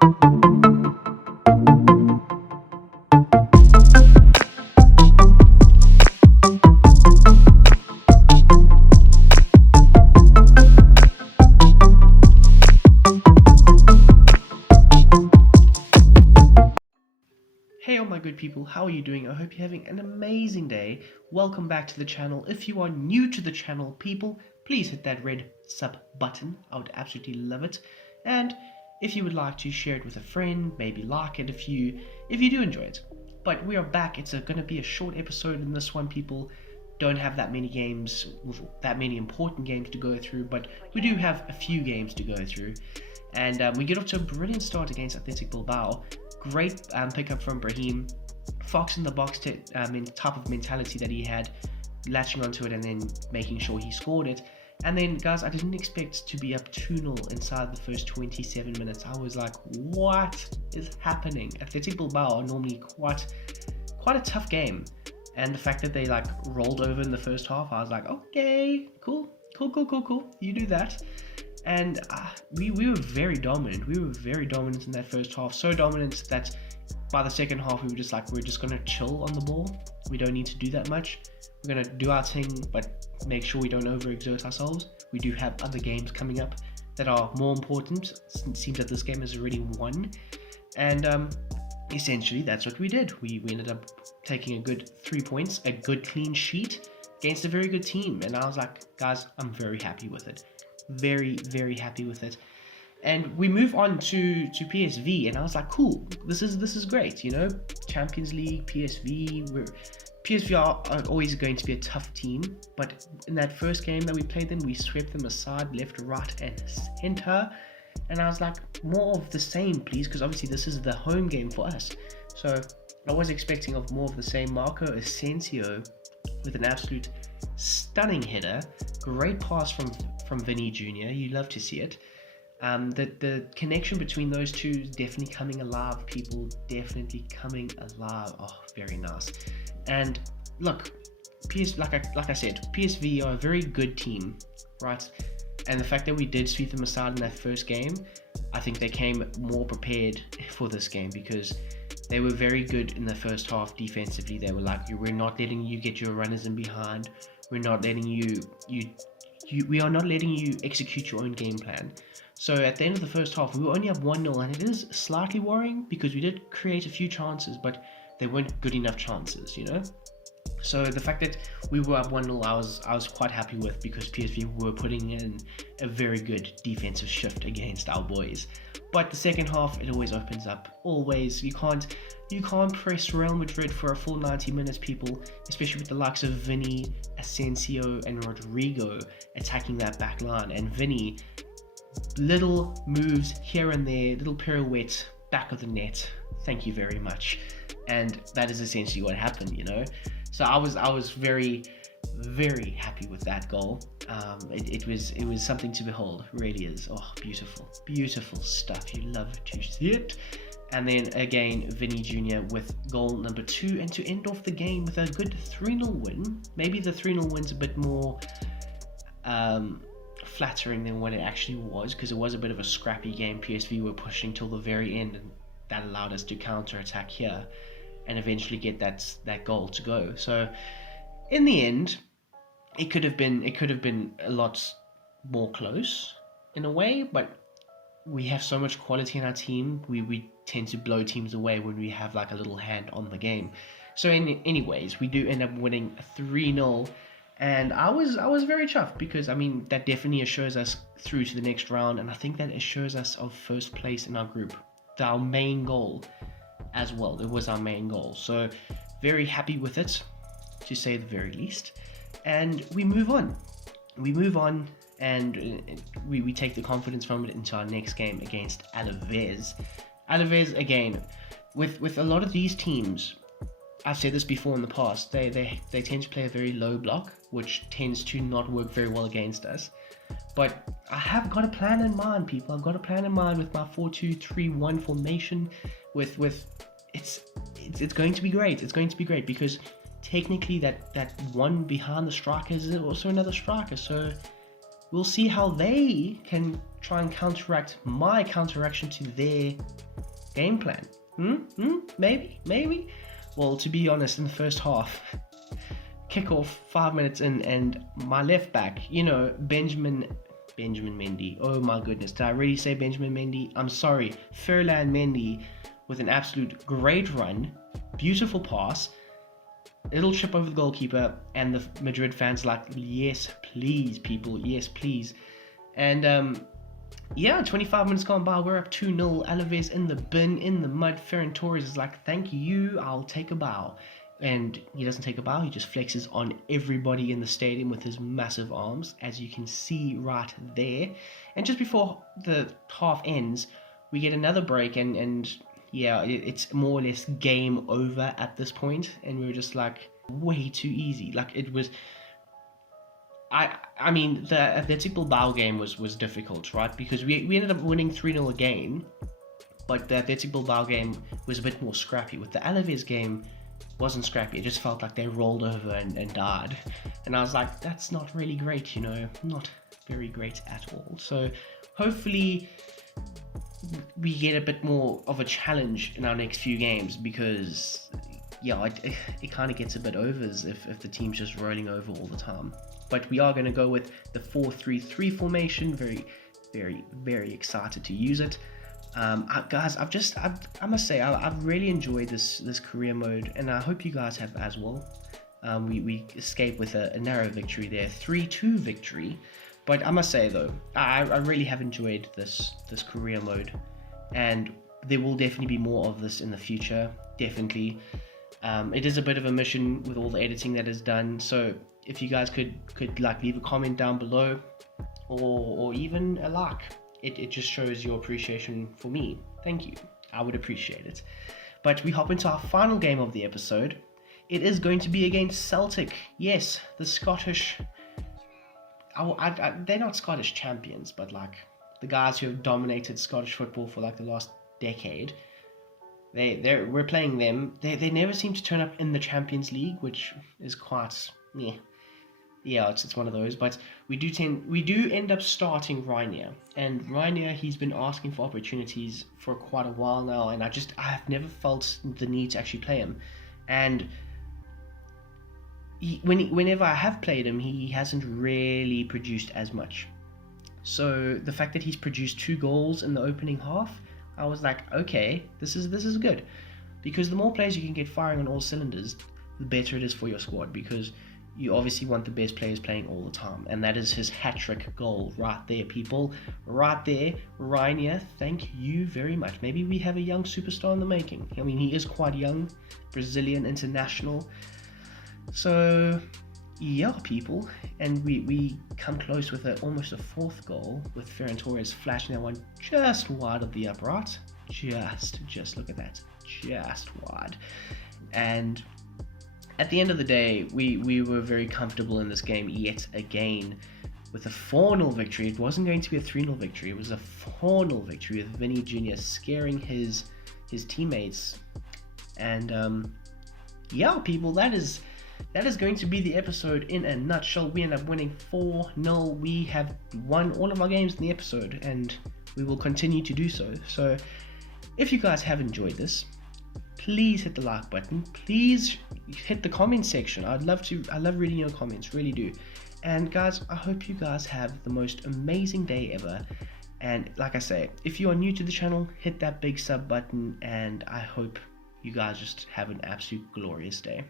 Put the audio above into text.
Hey all my good people, how are you doing? I hope you're having an amazing day. Welcome back to the channel. If you are new to the channel, people, please hit that red sub button. I would absolutely love it. And if you would like to share it with a friend, maybe like it if you do enjoy it. But we are back. It's going to be a short episode in this one, people. Don't have that many games, that many important games to go through, but we do have a few games to go through. And we get off to a brilliant start against Athletic Bilbao. Great pickup from Brahim. Fox in the box type of mentality that he had, latching onto it and then making sure he scored it. And then, guys, I didn't expect to be up 2-0 inside the first 27 minutes. I was like, what is happening? Athletic Bilbao are normally quite a tough game. And the fact that they rolled over in the first half, I was like, okay, cool. You do that. And we were very dominant. We were very dominant in that first half. So dominant that by the second half, we were just like, we're just going to chill on the ball. We don't need to do that much. We're going to do our thing, but make sure we don't overexert ourselves. We do have other games coming up that are more important. It seems that this game is already won. And essentially, that's what we did. We ended up taking a good 3 points, a good clean sheet against a very good team. And I was like, guys, I'm very happy with it. Very, very happy with it. And we move on to PSV, and I was like, cool, this is great, you know, Champions League, PSV are always going to be a tough team, but in that first game that we played them, we swept them aside, left, right, and center, and I was like, more of the same, please, because obviously this is the home game for us. So I was expecting of more of the same. Marco Asensio with an absolute stunning header, great pass from Vinny Jr. You love to see it. The connection between those two is definitely coming alive, people. Definitely coming alive. Oh, very nice. And look, like I said, PSV are a very good team, right? And the fact that we did sweep them aside in that first game, I think they came more prepared for this game because they were very good in the first half defensively. They were like, we're not letting you get your runners in behind. We're not letting we are not letting you execute your own game plan. So at the end of the first half, we were only up 1-0, and it is slightly worrying because we did create a few chances, but they weren't good enough chances, you know? So the fact that we were up 1-0, I was quite happy with, because PSV were putting in a very good defensive shift against our boys. But the second half, it always opens up. Always. You can't press Real Madrid for a full 90 minutes, people, especially with the likes of Vinny, Asensio, and Rodrigo attacking that back line. And Vinny, little moves here and there, little pirouette, back of the net. Thank you very much. And that is essentially what happened, you know? So I was very, very happy with that goal. It was something to behold. It really is. Oh, beautiful stuff. You love to see it. And then again, Vinny Jr. with goal number 2, and to end off the game with a good 3-0 win. Maybe the 3-0 win's a bit more flattering than what it actually was, because it was a bit of a scrappy game. PSV were pushing till the very end, and that allowed us to counter-attack here and eventually get that goal to go. So in the end, it could have been a lot more close in a way, but we have so much quality in our team. We tend to blow teams away when we have like a little hand on the game. So anyways, we do end up winning 3-0, and I was very chuffed, because I mean, that definitely assures us through to the next round, and I think that assures us of first place in our group. Our main goal as well. It was our main goal. So very happy with it, to say the very least. And we move on. And we take the confidence from it into our next game against Alaves. Alaves, again, with a lot of these teams, I've said this before in the past, they tend to play a very low block, which tends to not work very well against us. But I have got a plan in mind, people. I've got a plan in mind with my 4-2-3-1 formation. It's going to be great. It's going to be great, because technically that one behind the striker is also another striker. So we'll see how they can try and counteract my counteraction to their game plan. Maybe. Well, to be honest, in the first half, kickoff 5 minutes in, and my left back, Benjamin Mendy. Oh my goodness, did I really say Benjamin Mendy? I'm sorry, Ferland Mendy, with an absolute great run, beautiful pass, little chip over the goalkeeper, and the Madrid fans like, yes please people, yes please. And 25 minutes gone by, we're up 2-0, Alaves in the bin, in the mud. Ferran Torres is like, thank you, I'll take a bow. And he doesn't take a bow, he just flexes on everybody in the stadium with his massive arms, as you can see right there. And just before the half ends, we get another break, and it's more or less game over at this point, and we were just like, way too easy. Like, it was, I mean, the Athletic Bilbao game was difficult, right? Because we ended up winning 3-0 again, but the Athletic Bilbao game was a bit more scrappy. With the Alaves game, wasn't scrappy. It just felt like they rolled over and died. And I was like, that's not really great, not very great at all. So hopefully we get a bit more of a challenge in our next few games, because it kind of gets a bit overs if the team's just rolling over all the time. But we are going to go with the 4-3-3 formation. Very, very, very excited to use it. Guys, I must say, I've really enjoyed this career mode, and I hope you guys have as well. We escaped with a narrow victory there, 3-2 victory. But I must say though, I really have enjoyed this career mode, and there will definitely be more of this in the future, definitely. It is a bit of a mission with all the editing that is done, so if you guys could like leave a comment down below, or even a like. It just shows your appreciation for me. Thank you. I would appreciate it. But we hop into our final game of the episode. It is going to be against Celtic. Yes, the Scottish... they're not Scottish champions, but like the guys who have dominated Scottish football for like the last decade. We're playing them. They never seem to turn up in the Champions League, which is quite... Yeah, it's one of those, but we do end up starting Rainier, and Rainier, he's been asking for opportunities for quite a while now, and I've never felt the need to actually play him, and whenever I have played him, he hasn't really produced as much. So the fact that he's produced 2 goals in the opening half, I was like, okay, this is good, because the more players you can get firing on all cylinders, the better it is for your squad, because you obviously want the best players playing all the time, and that is his hat-trick goal right there, people. Right there, Rainier, thank you very much. Maybe we have a young superstar in the making. I mean, he is quite young, Brazilian international. So, yeah, people. And we come close with almost a 4th goal, with Ferran Torres flashing that one just wide of the upright. Just look at that. Just wide. And at the end of the day, we were very comfortable in this game yet again with a 4-0 victory. It wasn't going to be a 3-0 victory. It was a 4-0 victory with Vinny Jr. scaring his teammates. And people, that is going to be the episode in a nutshell. We end up winning 4-0. We have won all of our games in the episode, and we will continue to do so. So if you guys have enjoyed this, please hit the like button. Please hit the comment section. I love reading your comments, really do. And guys, I hope you guys have the most amazing day ever. And like I say, if you are new to the channel, hit that big sub button, and I hope you guys just have an absolute glorious day.